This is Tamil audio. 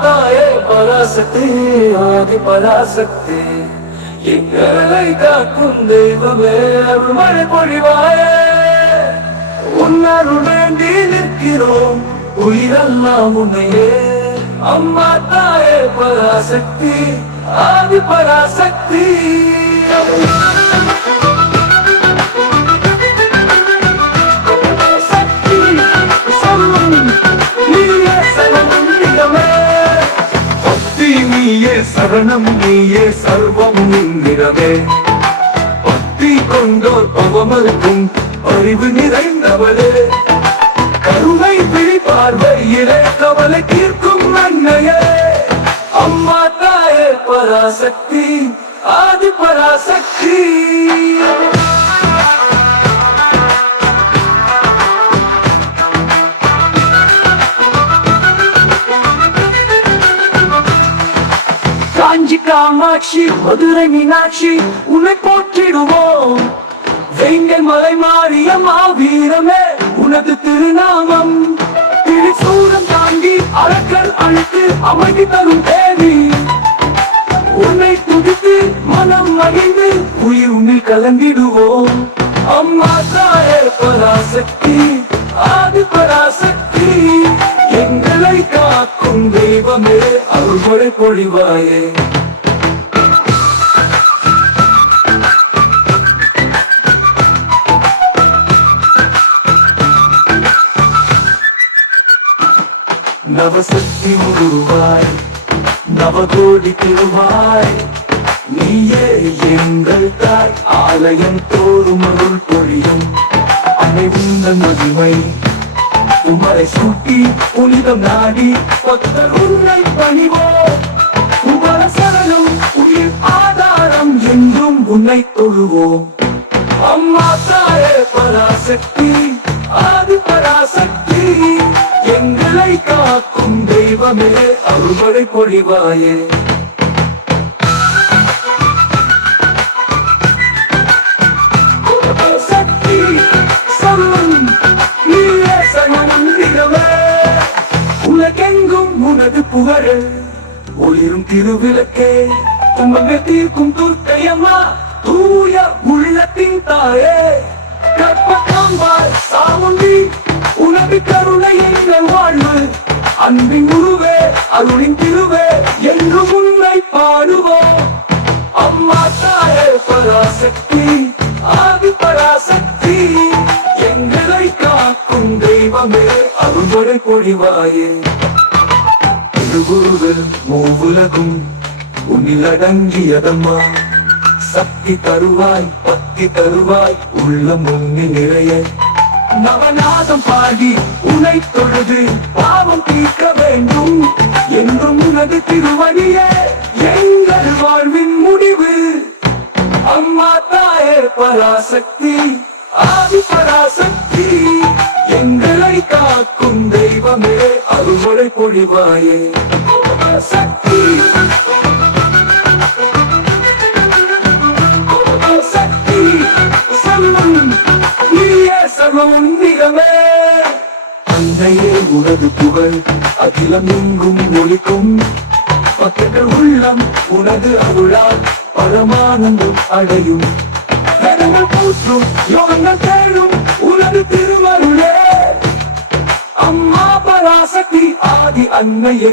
தாயே பராசக்தி ஆதி பராசக்தி எங்களை காக்கும் தெய்வமே அருள்மழை பொழிவாயே உன்னருள் வேண்டி நிற்கிறோம் உயிரெல்லாம் உன்னையே அம்மா தாயே பராசக்தி ஆதி பராசக்தி சரணம் நீயே சர்வம் நின்னிடமே பக்தி கொண்டோர் பவமருக்கும் அறிவு நிறைந்தவளே கருணை விழி பார்வையிலே கவலை தீர்க்கும் அன்னையே அம்மா தாயே பராசக்தி ஆதி பராசக்தி காஞ்சி காமாட்சி மதுரை மீனாட்சி உன்னை போற்றிடுவோம் வேங்கை மலை மாரியம்மா வீரமே உனது திருநாமம் திரிசூலம் தாங்கி அரக்கல் அழைத்து அமைதி தரும் தேவி உன்னை துதித்து மனம் மகிழ்ந்து உயிர் உன்னில் கலந்திடுவோம் அம்மா தாயே பராசக்தி ஆதி பராசக்தி எங்களை காக்கும் தெய்வமே அருள்மழை பொழிவாயே நவசக்தி உருவாய் நவகோடி திருவாய் நீயே எங்கள் தாய் ஆலயம் தோறும் அருள் பொழியும் அன்னை உந்தன் மகிமை உமரை சூட்டி புனிதம் நாடி பக்தர் உன்னை பணிவோம் உமர சரணம் உயிர் ஆதாரம் என்றும் உன்னை தொழுவோம் அம்மா தாயே பராசக்தி ஆதி பராசக்தி எங்களை காக்கும் தெய்வமே அருள்மழை பொழிவாயே சக்தி சரணம் நீயே சரணம் உலகெங்கும் உனது புகழ் ஒளிரும் திருவிளக்கே துன்பங்க தீர்க்கும் துர்க்கையம்மா தூய உள்ளத்தின் தாயே கற்பகாம்பாள் சாமுண்டி உனது கருணை எங்கள் வாழ்வு அன்பின் உருவே அருளின் திருவே என்று உன்னை பாடுவோம் அம்மா தாயே பராசக்தி ஆதி பராசக்தி எங்களை காக்கும் தெய்வமே அருள்மழை பொழிவாயே திருகுருவில் மூவுலகும் உன்னில் அடங்கியதம்மா சக்தி தருவாய் பக்தி தருவாய் உள்ளம் உன்னில் நிறைய நவநாதம் பாடி உன்னை தொழுது பாவம் தீர்க்க வேண்டும் என்றும் உனது திருவடியே எங்கள் வாழ்வின் முடிவு அம்மா தாயே பராசக்தி ஆதி பராசக்தி எங்களை காக்கும் தெய்வமே அருள்மழை பொழிவாயே சக்தி சக்தி சரணம் நீயே சர்வமே அன்னையே உனது புகழ் அகிலம் எங்கும் ஒலிக்கும் பக்தர்கள் உள்ளம் உனது அருளால் பரமானந்தம் அடையும் போற்றும் யோகங்கள் தேடும் உனது திருவருளே அம்மா பராசக்தி ஆதி அன்னையே